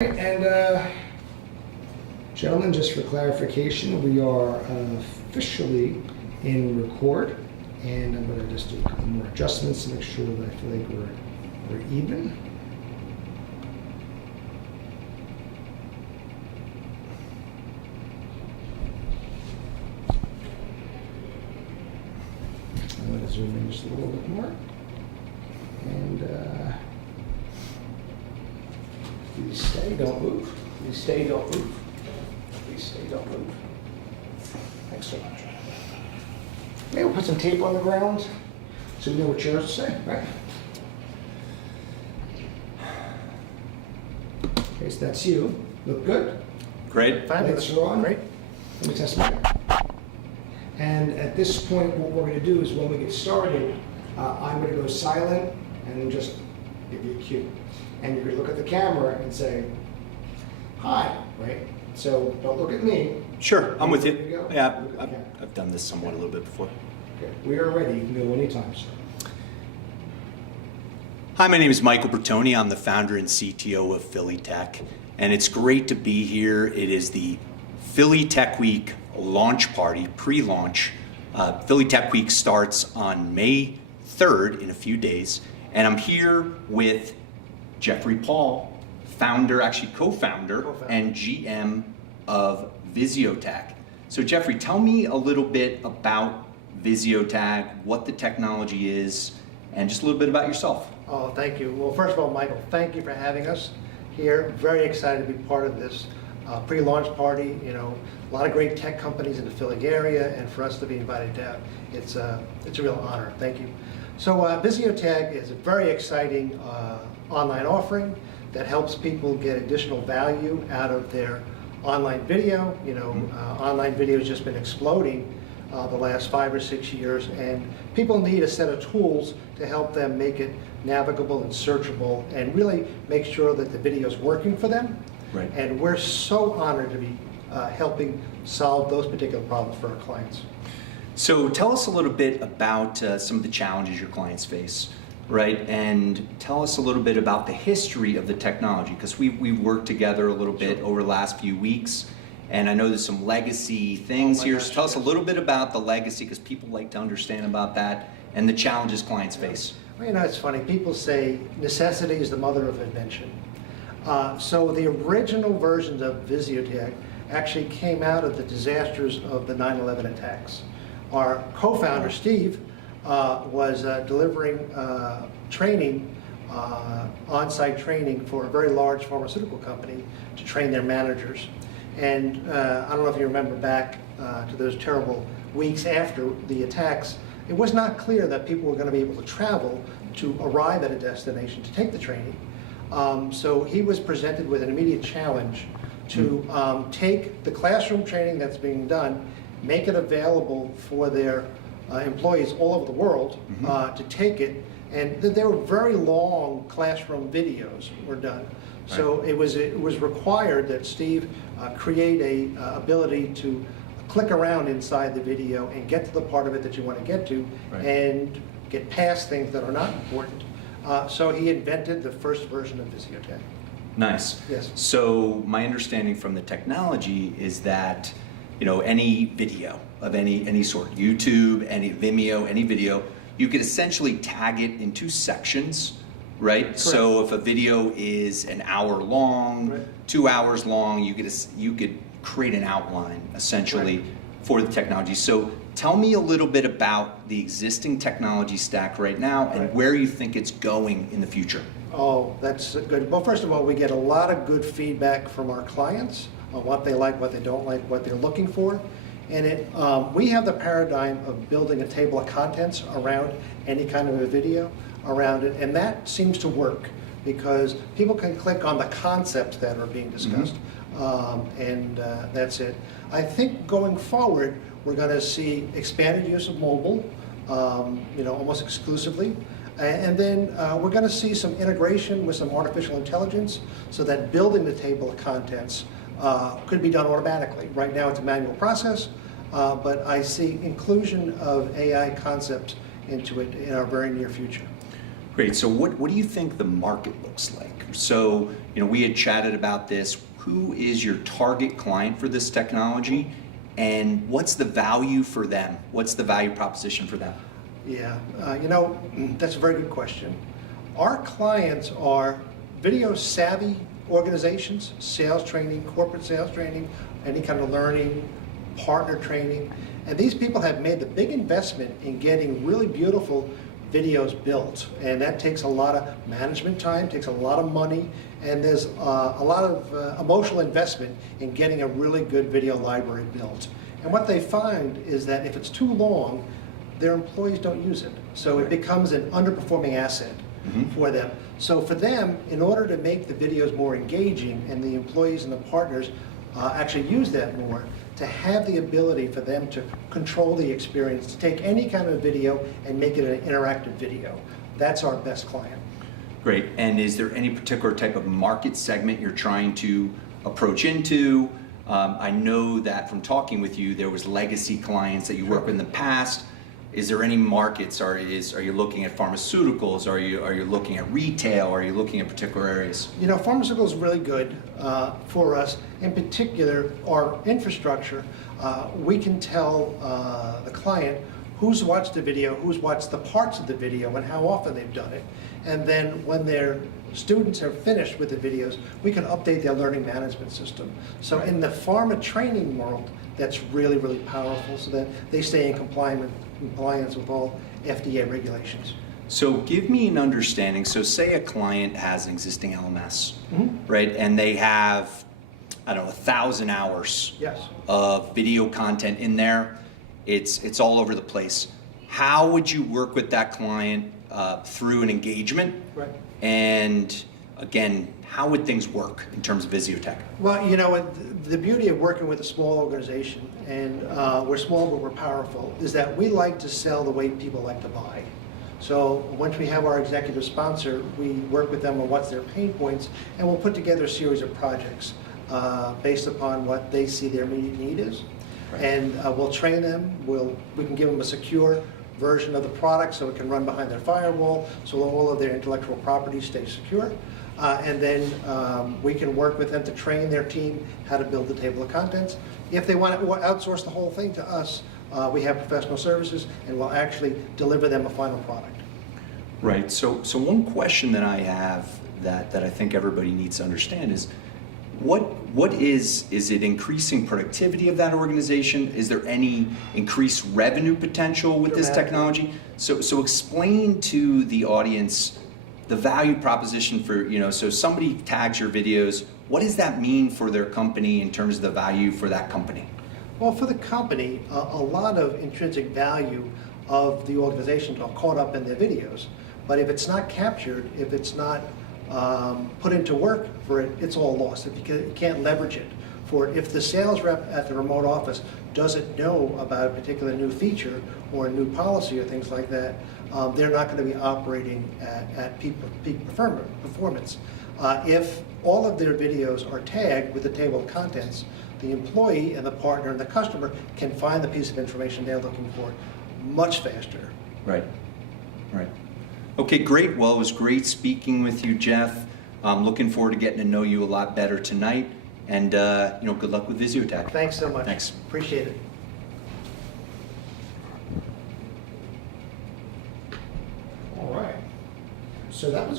And gentlemen, just for clarification, we are officially in record, and I'm going to just do a couple more adjustments to make sure that I feel like we're even. I'm going to zoom in just a little bit more, and please stay, don't move. Please stay, don't move. Please stay, don't move. Thanks so much. Maybe we'll put some tape on the ground so we know what yours say, right? Okay, so that's you. Look good? Great. Lights are on. Great. Let me test my mic. And at this point, what we're going to do is when we get started, I'm going to go silent and then just give you a cue. And you're going to look at the camera and say, hi, right? So don't look at me. Sure, I'm with Ready you. to go? Yeah, Look at the camera. I've done this somewhat a little bit before. Okay, we are ready. You can go anytime, sir. Hi, my name is Michael Bertoni. I'm the founder and CTO of Philly Tech, and it's great to be here. It is the Philly Tech Week launch party, pre-launch. Philly Tech Week starts on May 3rd in a few days, and I'm here with Jeffrey Paul, founder, actually co-founder, and GM of Visiotag. So Jeffrey, tell me a little bit about Visiotag, what the technology is, and just a little bit about yourself. Oh, thank you. Well, first of all, Michael, thank you for having us here. Very excited to be part of this pre-launch party. You know, a lot of great tech companies in the Philly area, and for us to be invited down, it's a real honor. Thank you. So Visiotag is a very exciting online offering that helps people get additional value out of their online video. You know, online video has just been exploding the last 5 or 6 years, and people need a set of tools to help them make it navigable and searchable and really make sure that the video is working for them. Right. And we're so honored to be helping solve those particular problems for our clients. So tell us a little bit about some of the challenges your clients face, right? And tell us a little bit about the history of the technology, because we've worked together a little bit over the last few weeks, and I know there's some legacy things here. So tell us a little bit about the legacy, because people like to understand about that, and the challenges clients face. Well, you know, it's funny. People say necessity is the mother of invention. So the original versions of Visiotag actually came out of the disasters of the 9/11 attacks. Our co-founder, Steve, was delivering training, on-site training for a very large pharmaceutical company to train their managers. And I don't know if you remember back to those terrible weeks after the attacks, it was not clear that people were going to be able to travel to arrive at a destination to take the training. So he was presented with an immediate challenge to take the classroom training that's being done, make it available for their employees all over the world to take it. And there were very long classroom videos were done. So it was required that Steve create a ability to click around inside the video and get to the part of it that you want to get to, and get past things that are not important. So he invented the first version of Visiotag. Nice. Yes. So my understanding from the technology is that, you know, any video of any sort, YouTube, any Vimeo, any video, you could essentially tag it into sections, right? Correct. So if a video is an hour long, 2 hours long, you could create an outline essentially for the technology. So tell me a little bit about the existing technology stack right now and where you think it's going in the future. Oh, that's good. Well, first of all, we get a lot of good feedback from our clients on what they like, what they don't like, what they're looking for. And we have the paradigm of building a table of contents around any kind of a video around it, and that seems to work because people can click on the concepts that are being discussed, and that's it. I think going forward, we're going to see expanded use of mobile, you know, almost exclusively. And then we're going to see some integration with some artificial intelligence so that building the table of contents could be done automatically. Right now it's a manual process, but I see inclusion of AI concepts into it in our very near future. Great. So what do you think the market looks like? So, we had chatted about this. Who is your target client for this technology, and what's the value for them? What's the value proposition for them? Yeah, that's a very good question. Our clients are video savvy organizations, sales training, corporate sales training, any kind of learning, partner training. And these people have made the big investment in getting really beautiful videos built. And that takes a lot of management time, takes a lot of money, and there's a lot of emotional investment in getting a really good video library built. And what they find is that if it's too long, their employees don't use it. So it becomes an underperforming asset for them. So for them, in order to make the videos more engaging and the employees and the partners actually use that more, to have the ability for them to control the experience, to take any kind of video and make it an interactive video. That's our best client. Great. And is there any particular type of market segment you're trying to approach into? I know that from talking with you, there was legacy clients that you worked with in the past. Is there any markets? Are you looking at pharmaceuticals? Are you looking at retail? Are you looking at particular areas? Pharmaceuticals is really good for us. In particular, our infrastructure, we can tell the client who's watched the video, who's watched the parts of the video, and how often they've done it. And then when their students are finished with the videos, we can update their learning management system. So in the pharma training world, that's really, really powerful so that they stay in compliance with all FDA regulations. So give me an understanding. So say a client has an existing LMS, right? And they have, 1,000 hours of video content in there. It's all over the place. How would you work with that client through an engagement? Right. And again, how would things work in terms of Visiotech? Well, the beauty of working with a small organization, and we're small but we're powerful, is that we like to sell the way people like to buy. So once we have our executive sponsor, we work with them on what's their pain points, and we'll put together a series of projects based upon what they see their immediate need is. Right. And we'll train them, we can give them a secure version of the product so it can run behind their firewall, so all of their intellectual property stays secure. And then we can work with them to train their team how to build the table of contents. If they want to outsource the whole thing to us, we have professional services, and we'll actually deliver them a final product. Right. So one question that I have that I think everybody needs to understand is, what is it increasing productivity of that organization? Is there any increased revenue potential with this technology? So explain to the audience the value proposition for, so somebody tags your videos, what does that mean for their company in terms of the value for that company? Well, for the company, a lot of intrinsic value of the organization are caught up in their videos. But if it's not captured, if it's not put into work for it, it's all lost. If you can't leverage it. If the sales rep at the remote office doesn't know about a particular new feature or a new policy or things like that, they're not going to be operating at peak performance. If all of their videos are tagged with the table of contents, the employee and the partner and the customer can find the piece of information they're looking for much faster. Right. Okay, great. Well, it was great speaking with you, Jeff. I'm looking forward to getting to know you a lot better tonight. And good luck with Visiotech. Thanks so much. Thanks. Appreciate it. All right. So that was